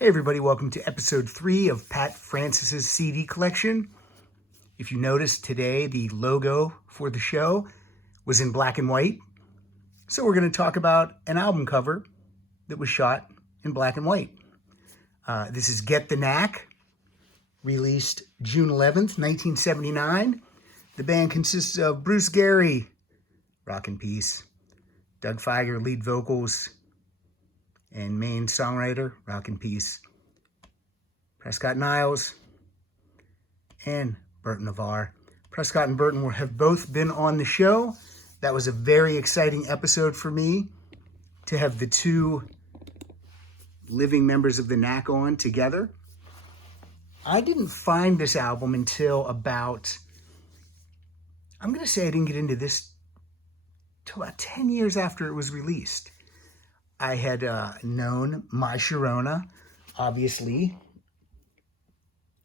Hey everybody, welcome to episode 3 of Pat Francis's CD collection. If you noticed today, the logo for the show was in black and white. So we're going to talk about an album cover that was shot in black and white. This is Get the Knack, released June 11th, 1979. The band consists of Bruce Gary, rock and peace, Doug Fieger, lead vocals, and main songwriter, rock and peace, Prescott Niles, and Berton Navarre. Prescott and Berton have both been on the show. That was a very exciting episode for me to have the two living members of the Knack on together. I didn't find this album until about, I'm going to say I didn't get into this till about 10 years after it was released. I had known My Sharona, obviously,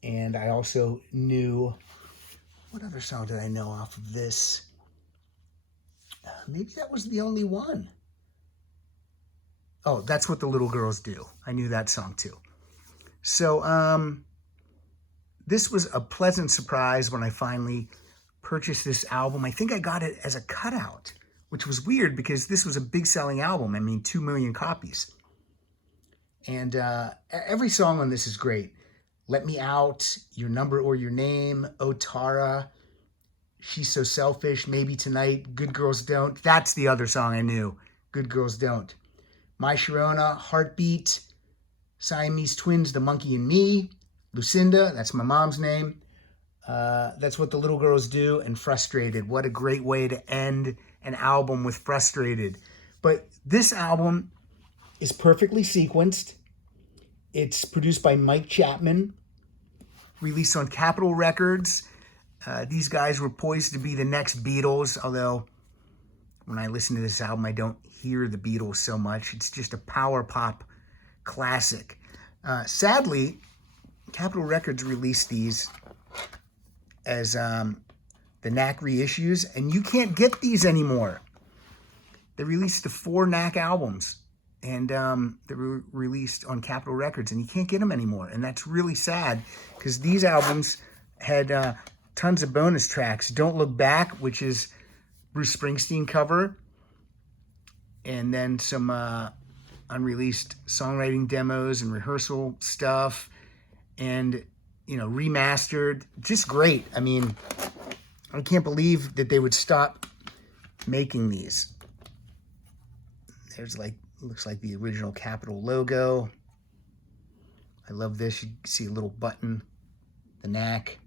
and I also knew, what other song did I know off of this? Maybe that was the only one. Oh, That's What the Little Girls Do. I knew that song too. So this was a pleasant surprise when I finally purchased this album. I think I got it as a cutout, which was weird because this was a big selling album. I mean, 2 million copies. And every song on this is great. Let Me Out, Your Number or Your Name, Oh Tara, She's So Selfish, Maybe Tonight, Good Girls Don't. That's the other song I knew, Good Girls Don't. My Sharona, Heartbeat, Siamese Twins, The Monkey and Me, Lucinda, that's my mom's name. That's What the Little Girls Do, and Frustrated. What a great way to end an album with Frustrated. But this album is perfectly sequenced. It's produced by Mike Chapman, released on Capitol Records. These guys were poised to be the next Beatles, although when I listen to this album, I don't hear the Beatles so much. It's just a power pop classic. Sadly, Capitol Records released these as the Knack reissues, and you can't get these anymore. They released the 4 Knack albums, and they were released on Capitol Records, and you can't get them anymore. And that's really sad, because these albums had tons of bonus tracks. Don't Look Back, which is Bruce Springsteen cover, and then some unreleased songwriting demos and rehearsal stuff, and remastered. Just great. I mean, I can't believe that they would stop making these. There's looks like the original Capitol logo. I love this. You see a little button, the Knack.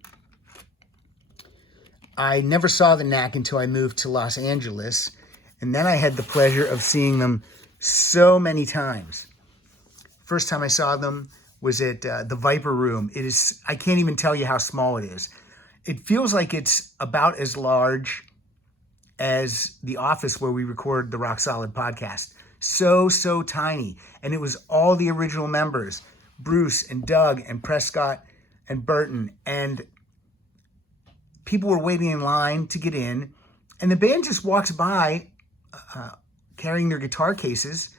I never saw the Knack until I moved to Los Angeles, and then I had the pleasure of seeing them so many times. First time I saw them was at the Viper Room. It is, I can't even tell you how small it is. It feels like it's about as large as the office where we record the Rock Solid podcast. So tiny. And it was all the original members, Bruce and Doug and Prescott and Berton. And people were waiting in line to get in. And the band just walks by carrying their guitar cases,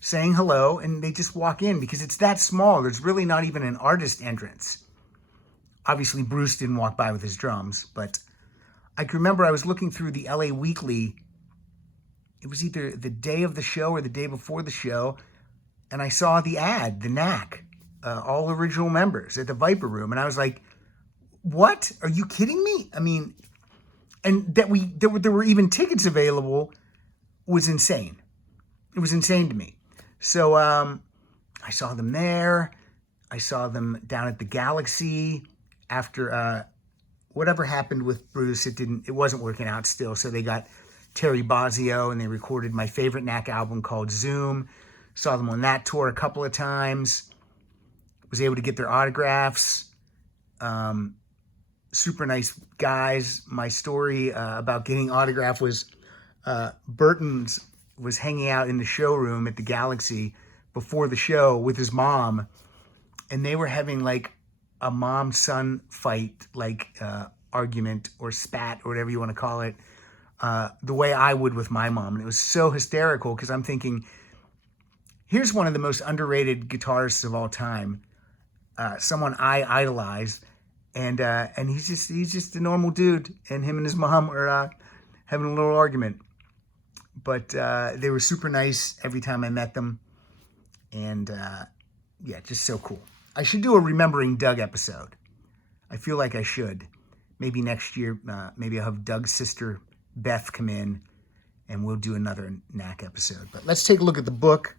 saying hello, and they just walk in because it's that small. There's really not even an artist entrance. Obviously, Bruce didn't walk by with his drums, but I can remember I was looking through the LA Weekly. It was either the day of the show or the day before the show, and I saw the ad, the Knack, all original members at the Viper Room, and I was like, what? Are you kidding me? I mean, and that there were even tickets available was insane. It was insane to me. So I saw them there. I saw them down at the Galaxy after whatever happened with Bruce. It wasn't working out still. So they got Terry Bozzio and they recorded my favorite Knack album called Zoom. Saw them on that tour a couple of times. Was able to get their autographs. Super nice guys. My story about getting autograph was Berton's was hanging out in the showroom at the Galaxy before the show with his mom, and they were having like a mom-son fight, argument or spat or whatever you want to call it, the way I would with my mom. And it was so hysterical because I'm thinking, Here's one of the most underrated guitarists of all time. Someone I idolize, and he's just a normal dude. And him and his mom are having a little argument, but they were super nice every time I met them, and yeah, just so cool. I should do a Remembering Doug episode. I feel like I should. Maybe next year, maybe I'll have Doug's sister Beth come in, and we'll do another Knack episode. But let's take a look at the book.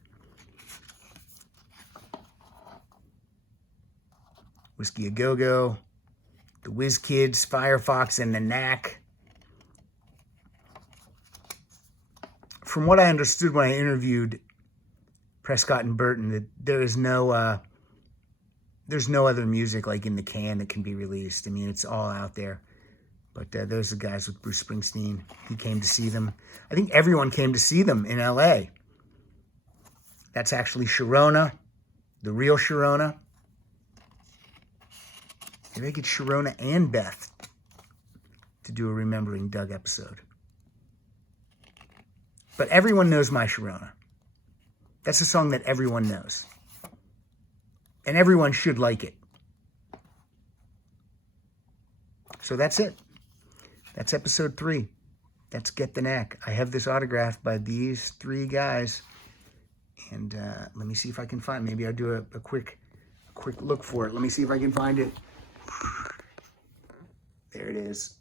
Whiskey A Go-Go, The Whiz Kids, Firefox, and the Knack. From what I understood when I interviewed Prescott and Berton, that there's no other music like in the can that can be released. I mean, it's all out there. But there's the guys with Bruce Springsteen. He came to see them. I think everyone came to see them in L.A. That's actually Sharona, the real Sharona. Maybe I get Sharona and Beth to do a Remembering Doug episode. But everyone knows My Sharona. That's a song that everyone knows. And everyone should like it. So that's it. That's episode 3. That's Get the Knack. I have this autographed by these 3 guys. And let me see if I can find it. Maybe I'll do a quick look for it. Let me see if I can find it. There it is.